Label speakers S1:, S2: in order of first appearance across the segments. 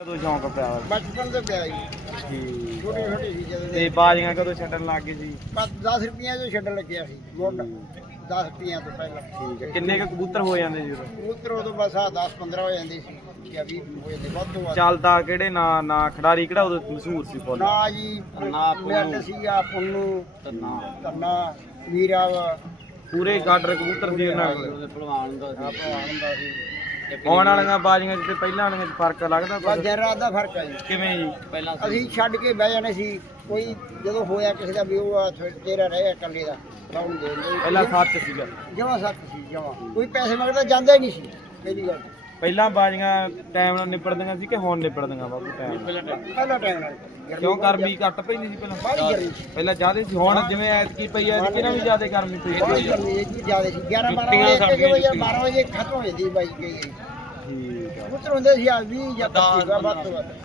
S1: ਕਦੋਂ ਸ਼ੌਂਕ ਪਿਆ ਵਾ?
S2: ਬਚਪਨ ਤੋਂ ਪਿਆ ਜੀ,
S1: ਠੀਕ
S2: ਛੋਟੀ ਛੋਟੀ ਸੀ ਜਦੋਂ
S1: ਤੇ ਬਾਜ਼ੀਆਂ ਕਦੋਂ ਛੱਡਣ ਲੱਗ ਗਏ ਸੀ?
S2: ਬਸ 10 ਰੁਪਈਆਂ ਤੋਂ ਛੱਡਣ ਲੱਗਿਆ ਸੀ ਮੁੱਢ, 10 ਰੁਪਈਆਂ ਤੋਂ ਪਹਿਲਾਂ।
S1: ਠੀਕ ਹੈ, ਕਿੰਨੇ ਕੁ ਕਬੂਤਰ ਹੋ ਜਾਂਦੇ ਜੀ ਉਦੋਂ?
S2: ਕਬੂਤਰ ਉਦੋਂ ਬਸ ਆ 10-15 ਹੋ ਜਾਂਦੇ ਸੀ ਜਾਂ 20 ਹੋ ਜਾਂਦੇ, ਵੱਧ ਤੋਂ ਵੱਧ।
S1: ਚੱਲਦਾ ਕਿਹੜੇ ਨਾ ਖਿਡਾਰੀ ਕਿਹੜਾ ਉਦੋਂ ਮਸ਼ਹੂਰ ਸੀ ਫੁੱਲ?
S2: ਨਾ ਜੀ ਮਿੰਟ ਸੀਗਾ, ਪੁੰਨੂ, ਕੰਨਾ, ਵੀਰਾ ਵਾ,
S1: ਪੂਰੇ ਗਾਡਰ ਕਬੂਤਰ ਸੀ ਉਹਨਾਂ ਕੋਲ।
S2: ਭਲਵਾਨ ਦਾ ਸੀ।
S1: ਆਉਣ ਵਾਲੀਆਂ ਬਾਜ਼ੀਆਂ 'ਚ ਤੇ ਪਹਿਲਾਂ ਵਾਲੀਆਂ 'ਚ ਫਰਕ ਲੱਗਦਾ
S2: ਬਸ
S1: ਕੁਛ?
S2: ਦਿਨ ਰਾਤ ਦਾ ਫਰਕ ਹੈ ਜੀ।
S1: ਕਿਵੇਂ ਜੀ?
S2: ਅਸੀਂ ਛੱਡ ਕੇ ਬਹਿ ਜਾਣੇ ਸੀ, ਕੋਈ ਜਦੋਂ ਹੋਇਆ ਕਿਸੇ ਦਾ ਵੀ ਉਹ ਤੇਰਾ ਰਹਿ ਇਕੱਲੇ ਦਾ ਤਾਂ ਉਹਨੂੰ ਦੇ ਦਿੰਦੇ।
S1: ਪਹਿਲਾਂ ਸੱਚ ਸੀਗਾ,
S2: ਜਮਾਂ ਸੱਤ ਸੀ, ਜਮਾਂ ਕੋਈ ਪੈਸੇ ਮੰਗਦਾ ਜਾਂਦਾ ਹੀ ਨਹੀਂ ਸੀ ਪਹਿਲੀ ਗੱਲ।
S1: ਪਹਿਲਾਂ ਬਾਜ਼ੀਆਂ ਟਾਈਮ ਨਾਲ ਨਿਬੜਦੀਆਂ ਸੀ ਕਿ ਹੁਣ ਨਿਬੜਦੀਆਂ ਬਾਬੂ ਟਾਈਮ?
S2: ਪਹਿਲਾਂ ਟਾਈਮ ਨਾਲ
S1: ਕਿਉਂ ਗਰਮੀ ਘੱਟ ਪੈਂਦੀ ਸੀ ਪਹਿਲਾਂ?
S2: ਬੜੀ ਗਰਮੀ,
S1: ਪਹਿਲਾਂ ਜ਼ਿਆਦਾ ਸੀ, ਹੁਣ ਜਿਵੇਂ ਐਤਕੀ ਪਈ ਐ ਕਿਹਨਾਂ ਵੀ ਜ਼ਿਆਦਾ ਗਰਮੀ ਪਈ
S2: ਬੜੀ
S1: ਹੈ।
S2: ਗਰਮੀ ਜੀ ਜ਼ਿਆਦਾ ਸੀ। 11-12 ਵਜੇ 12 ਵਜੇ ਖਤਮ ਹੋ ਜਾਂਦੀ ਬਾਈ ਗਈ।
S1: ਠੀਕ ਆ।
S2: ਕਬੂਤਰ ਹੁੰਦੇ ਸੀ ਆ 20 ਜਾਂ 25 ਵੱਧ ਤੋਂ ਵੱਧ।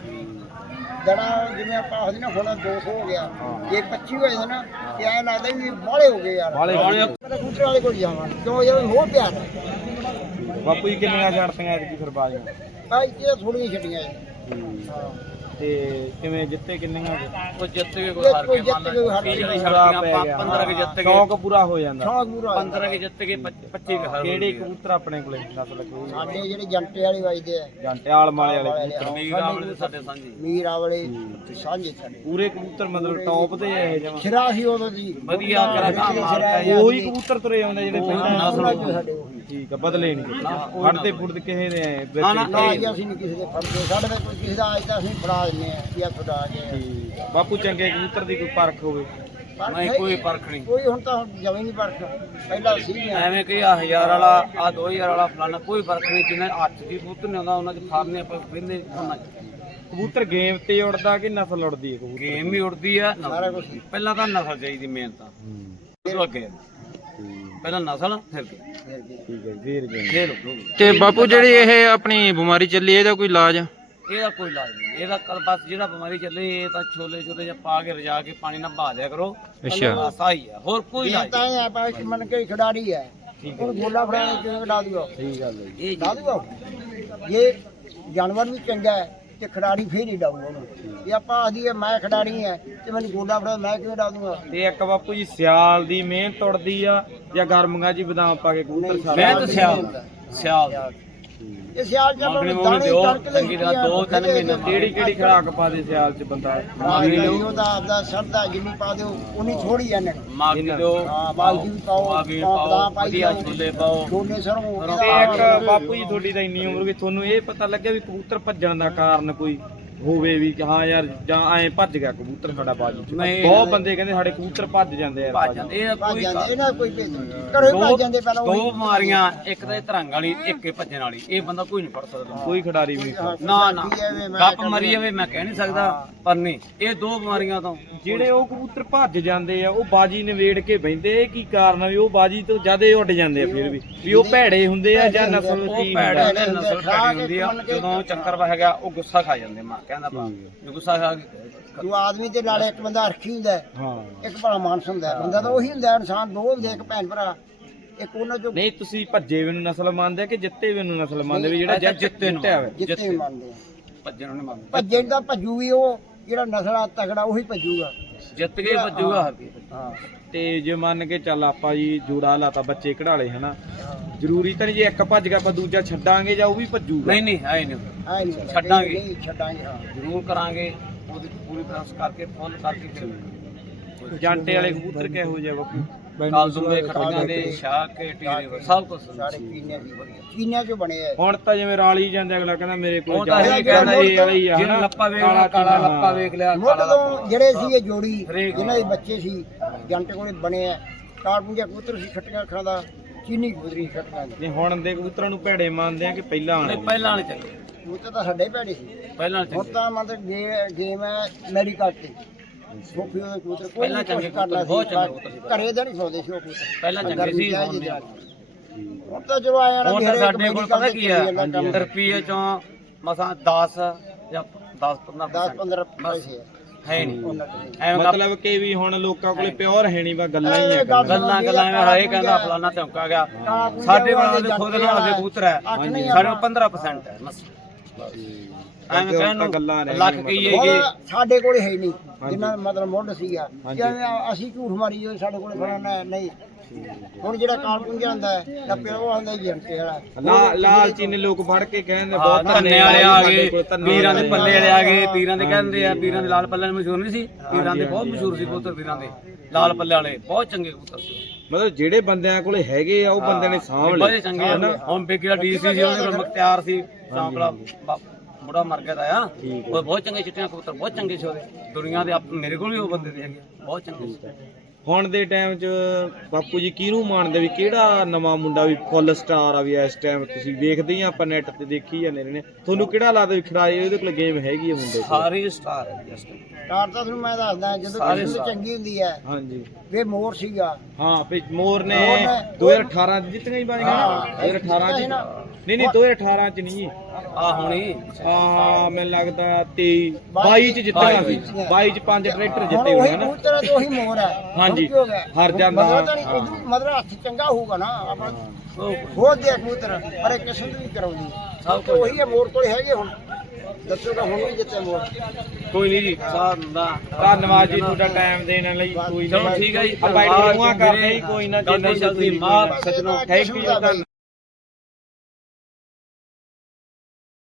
S2: ਦੜਾ ਜਿਵੇਂ ਆਪਾਂ ਆਖਦੇ ਨਾ ਹੁਣ 200 ਹੋ ਗਿਆ, ਜੇ 25 ਹੋਏ ਸੀ ਨਾ ਤੇ ਐਂ ਲੱਗਦਾ ਵੀ ਬਾਹਲੇ ਹੋ ਗਏ ਯਾਰ।
S1: ਬਾਹਲੇ
S2: ਕਬੂਤਰ ਵਾਲੇ ਕੋਲ ਜਾਵਾਂ ਕਿਉਂ ਜਦੋਂ ਹੋਰ ਪਿਆਰ ਹੈ।
S1: ਬਾਪੂ ਜੀ ਕਿੰਨੀਆਂ ਛੱਡਤੀਆਂ ਐਤਕੀ ਫਿਰ ਬਾਜ਼ੀਆਂ?
S2: ਬਾਈ ਇਹ ਥੋੜੀਆਂ ਛੱਡੀਆਂ ਜੀ। ਹਾਂ
S1: ਤੇ ਕਿਵੇਂ ਜਿੱਤੇ ਕਿੰਨੀਆਂ?
S3: ਉਹ ਜਿੱਤ ਕੇ ਕੋਈ ਹਾਰ ਕੇ ਮੰਨ ਲਾ 20 ਜਿਹੜੀ ਛੱਡਦੀਆਂ 15 ਕੇ ਜਿੱਤ ਗਏ,
S1: ਸ਼ੌਂਕ ਪੂਰਾ ਹੋ ਜਾਂਦਾ।
S2: ਸ਼ੌਕ ਪੂਰਾ
S3: 15 ਕੇ ਜਿੱਤ ਕੇ 25 ਕੇ ਹਾਰ
S1: ਕਿਹੜੇ ਕਬੂਤਰ ਆਪਣੇ ਕੋਲੇ ਦੱਸ ਲੱਗੇ?
S2: ਸਾਡੇ ਜਿਹੜੇ ਜੰਟੇ ਵਾਲੇ ਵੱਜਦੇ ਆ,
S1: ਜੰਟਿਆਲ ਮਾਲੇ ਵਾਲੇ ਕਬੂਤਰ
S3: ਮੀਰ ਆਵਲੇ ਦੇ ਸਾਡੇ ਸਾਂਝੀ
S2: ਮੀਰਾ ਵਾਲੇ ਤੇ ਸਾਂਝੇ ਸਾਡੇ
S1: ਪੂਰੇ ਕਬੂਤਰ ਮਤਲਬ ਟੌਪ ਤੇ ਇਹ ਜਮਾ
S2: ਸਿਰਾ ਸੀ ਉਦੋਂ ਦੀ
S3: ਵਧੀਆ ਕਰਾ
S1: ਉਹੀ ਕਬੂਤਰ ਤੁਰੇ ਆਉਂਦੇ ਜਿਹੜੇ ਪਹਿਲਾਂ
S2: ਉਹਨਾਂ ਚੋਂ ਸਾਡੇ ਉਹੀ।
S1: ਠੀਕ ਆ, ਬਦਲੇ ਨਹੀਂ ਫੜਦੇ ਫੁੜਦੇ ਕਿਸੇ ਦੇ ਐਂ ਵਿੱਚ
S3: ਨਾ, ਨਾ,
S2: ਨਾ ਜੀ ਅਸੀਂ ਨਹੀਂ ਕਿਸੇ ਦੇ ਫੜਦੇ, ਸਾਡੇ ਤੇ ਕੋਈ ਕਿਸੇ ਦਾ ਅੱਜ ਤਾਂ ਅਸੀਂ ਫੜਾ ਦਿੰਦੇ ਆ ਵੀ ਆ ਤੁਹਾਡਾ ਆ ਗਿਆ।
S1: ਠੀਕ ਆ। ਬਾਪੂ ਚੰਗੇ ਕਬੂਤਰ ਦੀ ਕੋਈ ਪਰਖ ਹੋਵੇ?
S2: ਪਰ
S3: ਨਹੀਂ, ਕੋਈ ਫਰਕ ਨਹੀਂ।
S2: ਕੋਈ ਹੁਣ ਤਾਂ ਜਮੇ ਨਹੀਂ ਫਰਕ, ਪਹਿਲਾਂ ਸੀ
S3: ਐਵੇਂ ਕਿ ਆ 1000 ਵਾਲਾ ਆ 2000 ਵਾਲਾ ਫਲਾਣਾ ਕੋਈ ਫਰਕ ਨਹੀਂ। ਜਿੰਨਾ ਹੱਥ ਦੀ ਕਬੂਤਰ ਨਹੀਂ ਆਉਂਦਾ ਉਹਨਾਂ ਚ ਫਾਰਨੇ ਆਪਾਂ ਕਹਿੰਦੇ ਉਹਨਾਂ ਚ
S1: ਕਬੂਤਰ ਗੇਮ ਤੇ ਉੜਦਾ ਕਿ ਨਸਲ ਉੜਦੀ ਹੈ ਕਬੂਤਰ?
S3: ਗੇਮ ਵੀ ਉੜਦੀ ਆ
S2: ਸਾਰਾ ਕੁਝ।
S3: ਪਹਿਲਾਂ ਤਾਂ ਨਸਲ ਚਾਹੀਦੀ ਮੇਨ ਤਾਂ, ਫਿਰ ਅੱਗੇ ਪਹਿਲਾਂ ਨਸਲ ਫਿਰ game।
S1: ਠੀਕ ਹੈ, ਫੇਰ ਗੇਮ।
S3: ਫੇਰ ਉੱਠੋਗੇ।
S4: ਤੇ ਬਾਪੂ ਜਿਹੜੀ ਇਹ ਆਪਣੀ ਬਿਮਾਰੀ ਚੱਲੀ ਇਹਦਾ ਕੋਈ ਇਲਾਜ ਆ?
S3: ਇਹਦਾ ਕੋਈ ਇਲਾਜ ਨਹੀਂ। ਇਹਦਾ ਕੱਲ ਬਸ ਜਿਹੜਾ ਬਿਮਾਰੀ ਚੱਲੇ ਇਹ ਤਾਂ ਛੋਲੇ ਛੋਲੇ ਜਿਹਾ ਪਾ ਕੇ ਰਜਾ ਕੇ ਪਾਣੀ ਨਾਲ ਬਹਾ ਦਿਆ ਕਰੋ।
S4: ਅੱਛਾ।
S3: ਬਸ ਆਹੀ ਆ, ਹੋਰ ਕੋਈ
S2: ਇਹ
S3: ਇਲਾਜ
S2: ਤਾਂ ਇਹ ਆਪਾਂ ਮੰਨ ਕੇ ਖਿਡਾਰੀ ਹੈ, ਹੁਣ ਗੋਲਾ ਫੜਾਣੇ ਕਿਵੇਂ ਕਢਾ ਦੂਗਾ?
S1: ਸਹੀ ਗੱਲ ਹੈ ਜੀ।
S3: ਇਹ
S2: ਡਾ ਦੂਗਾ। ਜੇ ਜਾਨਵਰ ਵੀ ਚੰਗਾ ਹੈ ਤੇ ਖਿਡਾਰੀ ਫੇਰ ਹੀ ਡਾਊਗਾ ਉਹਨੂੰ। ਜੇ ਆਪਾਂ ਆਖਦੀ ਹੈ ਮੈਂ ਖਿਡਾਰੀ ਹੈ ਤੇ ਮੈਨੂੰ ਗੋਲਾ ਫੜਾ, ਮੈਂ ਕਿਵੇਂ ਡਾ ਦੂੰਗਾ?
S1: ਤੇ ਇੱਕ ਬਾਪੂ ਜੀ ਸਿਆਲ ਦੀ ਮਿਹਨਤ ਉੜਦੀ ਆ ਜਾਂ ਗਰਮੀਆਂ 'ਚ ਹੀ ਬਦਾਮ ਪਾ ਕੇ ਕਬੂਤਰ ਛੱਡ
S3: ਮਿਹਨਤ ਸਿਆਲ
S2: ਇਹ ਸਿਆਲ ਚ
S3: ਮੰਗਣੇ
S2: ਆਪਾਂ
S3: ਮੰਗਣੇ
S2: ਦਾਣੇ
S3: ਦਿਓ,
S2: ਕਣਕ ਦੇ
S3: ਚੰਗੀ ਤਰ੍ਹਾਂ 2-3 ਮਹੀਨੇ
S1: ਕਿਹੜੀ ਖੁਰਾਕ ਪਾ ਦੇ ਸਿਆਲ 'ਚ ਬੰਦਾ?
S2: ਉਹਦਾ ਆਪਦਾ ਸਰਦਾ ਜਿੰਨੀ ਪਾ ਦਿਓ ਉਨੀ ਥੋੜੀ ਜਾਣੇ।
S3: ਮਾਗੀ ਦਿਓ,
S2: ਹਾਂ ਬਾਲਜੀ ਵੀ ਪਾਓ,
S3: ਮਾਗੀ
S2: ਬਦਾਮ
S3: ਪਾਓ,
S2: ਪਾਈ
S3: ਵਧੀਆ
S2: ਜਾਓ,
S3: ਛੋਲੇ ਪਾਓ।
S2: ਛੋਲੇ ਸਰੋਂ।
S1: ਤੇ ਇੱਕ ਬਾਪੂ ਜੀ ਤੁਹਾਡੀ ਤਾਂ ਇੰਨੀ ਉਮਰ ਵੀ ਤੁਹਾਨੂੰ ਇਹ ਪਤਾ ਲੱਗਿਆ ਵੀ ਕਬੂਤਰ ਭੱਜਣ ਦਾ ਕਾਰਨ ਕੋਈ ਹੋਵੇ ਵੀ ਕਿ ਹਾਂ ਯਾਰ ਜਾਂ ਐਂ ਭੱਜ ਗਿਆ ਕਬੂਤਰ ਸਾਡਾ ਬਾਜੀ 'ਚ?
S3: ਨਹੀਂ।
S1: ਬਹੁਤ ਬੰਦੇ ਕਹਿੰਦੇ ਸਾਡੇ ਕਬੂਤਰ ਭੱਜ ਜਾਂਦੇ ਆ
S3: ਭੱਜ ਜਾਂਦੇ ਇਹ
S2: ਭੱਜ
S3: ਕੋਈ
S2: ਜਾਂਦੇ ਇਹਨਾਂ ਕੋਈ ਭੇਜ ਘਰੋਂ ਹੀ ਭੱਜ ਜਾਂਦੇ ਪਹਿਲਾਂ
S3: ਦੋ ਬਿਮਾਰੀਆਂ, ਇੱਕ ਤਾਂ ਇਹ ਧਰੰਗ ਵਾਲੀ, ਇੱਕ ਇਹ ਭੱਜਣ ਵਾਲੀ। ਇਹ ਬੰਦਾ ਕੋਈ ਨਹੀਂ ਫੜ ਸਕਦਾ।
S1: ਕੋਈ ਖਿਡਾਰੀ ਵੀ ਨਹੀਂ।
S3: ਨਾ ਗੱਪ ਮਰੀ ਜਾਵੇ ਮੈਂ ਕਹਿ ਨਹੀਂ ਸਕਦਾ, ਪਰ ਨਹੀਂ ਇਹ ਦੋ ਬਿਮਾਰੀਆਂ ਤੋਂ
S1: ਜਿਹੜੇ ਉਹ ਕਬੂਤਰ ਭੱਜ ਜਾਂਦੇ ਆ ਉਹ ਬਾਜੀ ਨਿਵੇੜ ਕੇ ਬਹਿੰਦੇ, ਇਹ ਕੀ ਕਾਰਨ ਆ ਵੀ ਉਹ ਬਾਜੀ ਤੋਂ ਜ਼ਿਆਦਾ ਉੱਡ ਜਾਂਦੇ ਆ? ਫਿਰ ਵੀ ਉਹ ਭੈੜੇ ਹੁੰਦੇ ਆ ਜਾਂ ਨਸਲ
S3: ਉਹ
S1: ਕੀ
S3: ਭੈੜੇ
S1: ਹੁੰਦਾ?
S3: ਨੇ, ਨਸਲ ਭੈੜੀ ਹੁੰਦੀ ਆ। ਜਦੋਂ ਚੱਕਰ ਵਹ ਗਿਆ ਉਹ ਗੁੱਸਾ ਖਾ ਜਾਂਦੇ ਮਾਂ ਕਹਿੰਦਾ ਪਾ ਗੁੱਸਾ ਖਾ ਕੇ
S2: ਤੂੰ ਆਦਮੀ ਤੇ ਨਾਲੇ ਇੱਕ ਬੰਦਾ ਅਰਖੀ ਹੁੰਦਾ ਹੈ,
S1: ਹਾਂ।
S2: ਇੱਕ ਭਲਾ ਮਾਨਸ ਹੁੰਦਾ ਹੈ। ਬੰਦਾ ਤਾਂ ਉਹੀ ਹੁੰਦਾ ਹੈ, ਇਨਸਾਨ ਦੋ ਹੁੰਦੇ, ਇੱਕ ਭੈਣ ਭਰਾ। ਇੱਕ ਉਹਨਾਂ ਚੋਂ
S1: ਨਹੀਂ ਤੁਸੀਂ ਭੱਜੇ ਵੀ ਨੂੰ ਨਸਲ ਮੰਨਦੇ ਆ ਕਿ ਜਿੱਤੇ ਵੀ ਨੂੰ ਨਸਲ ਮੰਨਦੇ ਵੀ ਜਿਹੜਾ
S3: ਜਿੱਤੇ ਨੂੰ।
S1: ਜਿੱਤਿਆ ਹੋਵੇ?
S2: ਜਿੱਤੇ ਵੀ ਮੰਨਦੇ ਆ।
S3: ਭੱਜਣ ਨੂੰ ਨਹੀਂ ਮੰਗਦੇ।
S2: ਭੱਜਣ ਦਾ ਭੱਜੂ ਵੀ ਉਹ ਜਿਹੜਾ ਨਸਲਾ ਤਗੜਾ ਉਹੀ ਭੱਜੂਗਾ।
S3: ਜਿੱਤ ਕੇ ਭੱਜੂਗਾ ਹਰ ਕੋਈ।
S2: ਹਾਂ
S1: ਤੇ ਜੇ ਮੰਨ ਕੇ ਚੱਲ ਆਪਾਂ ਜੀ ਜੋੜਾ ਲਾਤਾ ਬੱਚੇ ਕਢਾਲੇ ਹਨਾ, ਜ਼ਰੂਰੀ ਤਾਂ ਨਹੀਂ ਜੇ ਇੱਕ ਭੱਜ ਗਿਆ ਆਪਾਂ ਦੂਜਾ ਛੱਡਾਂਗੇ ਜਾਂ ਉਹ ਵੀ ਭੱਜੂਗਾ?
S3: ਨਹੀਂ ਆਏ ਨਹੀਂ
S2: ਆਏ ਨਹੀਂ
S3: ਛੱਡਾਂਗੇ।
S2: ਨਹੀਂ ਛੱਡਾਂਗੇ ਹਾਂ।
S3: ਜ਼ਰੂਰ ਕਰਾਂਗੇ, ਉਹਦੀ ਪੂਰੀ ਪ੍ਰੈਸ ਕਰਕੇ ਫੁੱਲ ਕਰਕੇ ਫਿਰ
S1: ਜਾਂਟੇ ਵਾਲੇ ਕਬੂਤਰ ਕਿਹੋ ਜਿਹੇ ਬਾਪੂ?
S3: ਕਾਲਦੂ ਦੇ ਖੜੀਆਂ ਦੇ ਸ਼ਾਕ ਕੇ ਟੀਰੇ ਸਭ ਕੁਝ
S2: ਸਾਰੇ ਚੀਨੀਆਂ ਦੀ ਬਣੀ ਚੀਨੀਆਂ ਚੋਂ ਬਣੇ ਆ।
S1: ਹੁਣ ਤਾਂ ਜਿਵੇਂ ਰਾਲੀ ਜਾਂਦੇ ਅਗਲਾ ਕਹਿੰਦਾ ਮੇਰੇ ਕੋਲ
S3: ਉਹ ਤਾਂ
S1: ਜਾ
S3: ਇਹ ਕਹਿੰਦਾ
S1: ਇਹ ਵਾਲਾ ਹੀ ਆ
S3: ਜਿਹਨੂੰ
S1: ਹਨਾ।
S3: ਲੱਪਾ ਵੇਖ ਲਿਆ, ਕਾਲਾ ਲੱਪਾ ਵੇਖ ਲਿਆ,
S2: ਮੁੱਢ ਤੋਂ ਜਿਹੜੇ ਸੀ ਇਹ ਜੋੜੀ
S3: ਹਰੇਕ
S2: ਜਿਨ੍ਹਾਂ ਦੇ ਬੱਚੇ ਸੀ ਜੰਟ ਕੋਲੇ ਬਣੇ ਆ। ਕਾਰਪੂੰਜਾ ਕਬੂਤਰ ਸੀ ਖੱਟੀਆਂ ਅੱਖਾਂ ਦਾ, ਚੀਨੀ ਕਬੂਤਰੀ ਖੱਟੀਆਂ ਦੀ।
S1: ਨਹੀਂ ਹੁਣ ਦੇ ਕਬੂਤਰਾਂ ਨੂੰ ਭੈੜੇ ਮੰਨਦੇ ਆ ਕਿ ਪਹਿਲਾਂ
S3: ਨਹੀਂ
S1: ਵਾਲੇ?
S3: ਪਹਿਲਾਂ ਵਾਲੇ ਚੰਗੇ,
S2: ਕਬੂਤਰ ਤਾਂ ਸਾਡੇ ਭੈੜੇ ਸੀ।
S3: ਪਹਿਲਾਂ
S2: ਹੁਣ
S3: ਚੰਗੇ,
S2: ਤਾਂ ਮਤਲਬ ਗੇਮ ਹੈ ਅਮਰੀਕਾ ਤੇ ਸੋਫੀ ਉਹਦੇ ਕਬੂਤਰ ਕੋਈ
S3: ਪਹਿਲਾਂ
S2: ਨਹੀਂ
S3: ਚੰਗੇ
S2: ਕਰਨਾ
S3: ਬਹੁਤ ਚੰਗੇ
S2: ਸੀ।
S3: ਕਬੂਤਰ ਸੀ।
S2: ਘਰੇ ਦੇ ਨਹੀਂ ਸੌਦੇ ਸੀ ਉਹ ਕਬੂਤਰ।
S3: ਪਹਿਲਾਂ ਚੰਗੇ
S2: ਗਰਮੀ
S3: ਸੀ,
S2: ਚ ਆਏ
S3: ਹੁਣ
S2: ਜੀ
S3: ਨਹੀਂ।
S2: ਹੁਣ ਤਾਂ ਚਲੋ ਆਇਆ ਨਾ
S3: ਹੁਣ
S2: ਵੀ
S3: ਤਾਂ
S2: ਹਰੇਕ
S3: ਸਾਡੇ ਕੋਲ
S2: medical
S3: ਪਤਾ
S2: ਤੇ
S3: ਕੀ
S2: ਚੱਲੀ
S3: ਆ,
S2: ਜਾਂਦਾ ਕੰਮ।
S3: ਰੁਪਈਏ ਚੋਂ ਮਸਾਂ 10 ਜਾਂ 10-15
S2: 10-15 ਪੈਸੇ ਆ
S3: ਹੈ ਨਹੀਂ।
S2: ਉਹਨਾਂ ਕੋਲ।
S3: ਐਵੇਂ
S1: ਮਤਲਬ ਕਿ ਵੀ ਹੁਣ ਲੋਕਾਂ ਕੋਲੇ ਪਿਓਰ ਹੈ ਨਹੀਂ, ਬਸ ਗੱਲਾਂ ਹੀ ਆ।
S3: ਗੱਲਾਂ ਐਵੇਂ ਹਾਏ ਕਹਿੰਦਾ ਫਲਾਣਾ ਧਮਕਾ ਗਿਆ। ਸਾਡੇ ਕੋਲ ਦੇ ਖੁਦ ਨਾਲ ਦੇ ਕਬੂਤਰ ਹੈ, ਸਾਡੇ ਕੋਲ 15% ਹੈ ਬਸ। ਐਵੇਂ ਕਹਿਣ ਨੂੰ
S1: ਗੱਲਾਂ ਨੇ
S3: ਲੱਖ ਕਹੀਏ
S2: ਹੁਣ
S3: ਕਿ
S2: ਸਾਡੇ ਕੋਲ ਹੈ ਨਹੀਂ ਜਿੰਨਾ ਮਤਲਬ ਮੁੱਢ ਸੀਗਾ ਜਿਵੇਂ ਅਸੀਂ ਝੂਠ ਮਾਰੀ ਹੋਏ ਸਾਡੇ ਕੋਲ ਫੜਾ ਨਹੀਂ ਹੁਣ ਜਿਹੜਾ ਕਾਲ ਪੁੰਜਾ ਹੁੰਦਾ ਹੈ ਤਾਂ ਪਿਓ ਆਉਂਦਾ ਹੀ ਜੰਟੇ ਵਾਲਾ
S1: ਲਾਲਚੀ ਨੇ ਲੋਕ ਫੜ ਕੇ ਕਹਿੰਦੇ ਬਹੁਤ
S3: ਧੰਨੇ ਵਾਲੇ ਆ ਗਏ, ਪੀਰਾਂ ਦੇ ਪੱਲੇ ਵਾਲੇ ਆ ਗਏ, ਪੀਰਾਂ ਦੇ ਕਹਿੰਦੇ ਆ, ਪੀਰਾਂ ਦੇ ਲਾਲ ਪੱਲੇ ਮਸ਼ਹੂਰ ਨਹੀਂ ਸੀ, ਪੀਰਾਂ ਦੇ ਬਹੁਤ ਮਸ਼ਹੂਰ ਸੀ ਕਬੂਤਰ, ਪੀਰਾਂ ਦੇ ਲਾਲ ਪੱਲੇ ਵਾਲੇ ਬਹੁਤ ਚੰਗੇ ਕਬੂਤਰ ਸੀ।
S1: ਮਤਲਬ ਜਿਹੜੇ ਬੰਦਿਆਂ ਕੋਲੇ ਹੈਗੇ ਆ ਉਹ ਬੰਦੇ ਨੇ ਸਾਂਭ
S3: ਬੜੇ
S1: ਲਏ
S3: ਚੰਗੇ ਆ ਨਾ। ਹੁਣ ਬੇਕੀ ਦਾ ਡੀਸੀ ਸੀ, ਉਹਦੇ ਕੋਲ ਮੁਖਤਿਆਰ ਸੀ, ਸਾਂਪਲਾ ਬੁੜਾ ਮਰ ਗਿਆ ਤਾਂ ਆ, ਉਹ ਬਹੁਤ ਚੰਗੇ ਚਿੱਟੇ ਕਬੂਤਰ ਬਹੁਤ ਚੰਗੇ ਸੀ ਉਹਦੇ, ਦੁਨੀਆ ਦੇ ਮੇਰੇ ਕੋਲ ਵੀ ਉਹ ਬੰਦੇ ਦੇ ਹੈਗੇ ਬਹੁਤ ਚੰਗੇ ਸੀ।
S1: ਹੁਣ ਦੇ ਟਾਈਮ 'ਚ ਬਾਪੂ ਜੀ ਕਿਹਨੂੰ ਮੰਨਦੇ ਵੀ ਕਿਹੜਾ ਨਵਾਂ ਮੁੰਡਾ ਵੀ ਫੁੱਲ ਸਟਾਰ ਆ ਵੀ ਇਸ ਟਾਈਮ ਤੁਸੀਂ ਵੇਖਦੇ ਹੀ ਆ ਆਪਾਂ ਨੈਟ ਤੇ ਦੇਖੀ ਜਾਂਦੇ ਨੇ, ਤੁਹਾਨੂੰ ਕਿਹੜਾ ਲੱਗਦਾ ਵੀ ਖਿਡਾਰੀ ਉਹਦੇ ਕੋਲ ਗੇਮ ਹੈਗੀ ਆ ਮੁੰਡੇ ਕੋਲ?
S3: ਸਾਰੇ ਸਟਾਰ ਹੈ ਇਸ ਟਾਈਮ।
S2: ਕਾਰ ਤਾਂ ਤੁਹਾਨੂੰ ਮੈਂ ਦੱਸਦਾ ਜਦੋਂ ਕਿਸਮਤ ਚੰਗੀ ਹੁੰਦੀ ਹੈ
S1: ਹਾਂਜੀ
S2: ਵੇ ਮੋਰ ਸੀਗਾ
S1: ਹਾਂ ਵੀ ਮੋਰ ਨੇ 2018 ਚ ਜਿੱਤੀਆਂ ਹੀ ਬਾਜੀਆਂ 2018 ਚ ਨਹੀਂ 2018 ਚ ਨਹੀਂ
S3: ਆ ਹੁਣੀ
S1: ਮੈਨੂੰ ਲੱਗਦਾ 22 ਚ ਜਿੱਤੀਆਂ ਸੀ 22 ਚ 5 ਟਰੈਕਟਰ ਜਿੱਤੇ ਹੋਏ ਹਨ
S2: ਕਬੂਤਰ ਤੇ ਉਹੀ ਮੋਰ ਹੈ
S1: ਹਾਂਜੀ
S2: ਕੀ ਹੋ ਗਿਆ
S1: ਹਰ ਜਾਂਦਾ
S2: ਮਤਲਬ ਤਾਂ ਨਹੀਂ ਮਤਲਬ ਹੱਥ ਚੰਗਾ ਹੋਊਗਾ ਨਾ ਆਪਾਂ ਖੋਦ ਦੇ ਕਬੂਤਰ ਪਰ ਇਹ ਕਿਸਮਤ ਵੀ ਕਰਾਉਂਦੀ ਸਭ ਤੋਂ ਉਹੀ ਹੈ ਮੋਰ ਕੋਲ ਹੈਗੇ ਹੁਣ ਦੱਸੋਗਾ ਹੁਣ ਵੀ ਜਿੱਤੇ ਮੋਰ
S1: ਕੋਈ ਨਹੀਂ ਜੀ ਧੰਨਵਾਦ ਜੀ ਤੁਹਾਡਾ ਟਾਈਮ ਦੇਣ ਲਈ ਕੋਈ
S3: ਚਲੋ ਠੀਕ ਹੈ ਜੀ,
S1: ਆਪਾਂ ਇੰਟਰਵਿਊਆਂ ਕਰਦੇ ਹੀ ਕੋਈ ਨਾ ਜਿੰਨਾ
S3: ਜਲਦੀ ਮਾਰ ਸੱਜਣੋ
S1: ਥੈਂਕ ਯੂ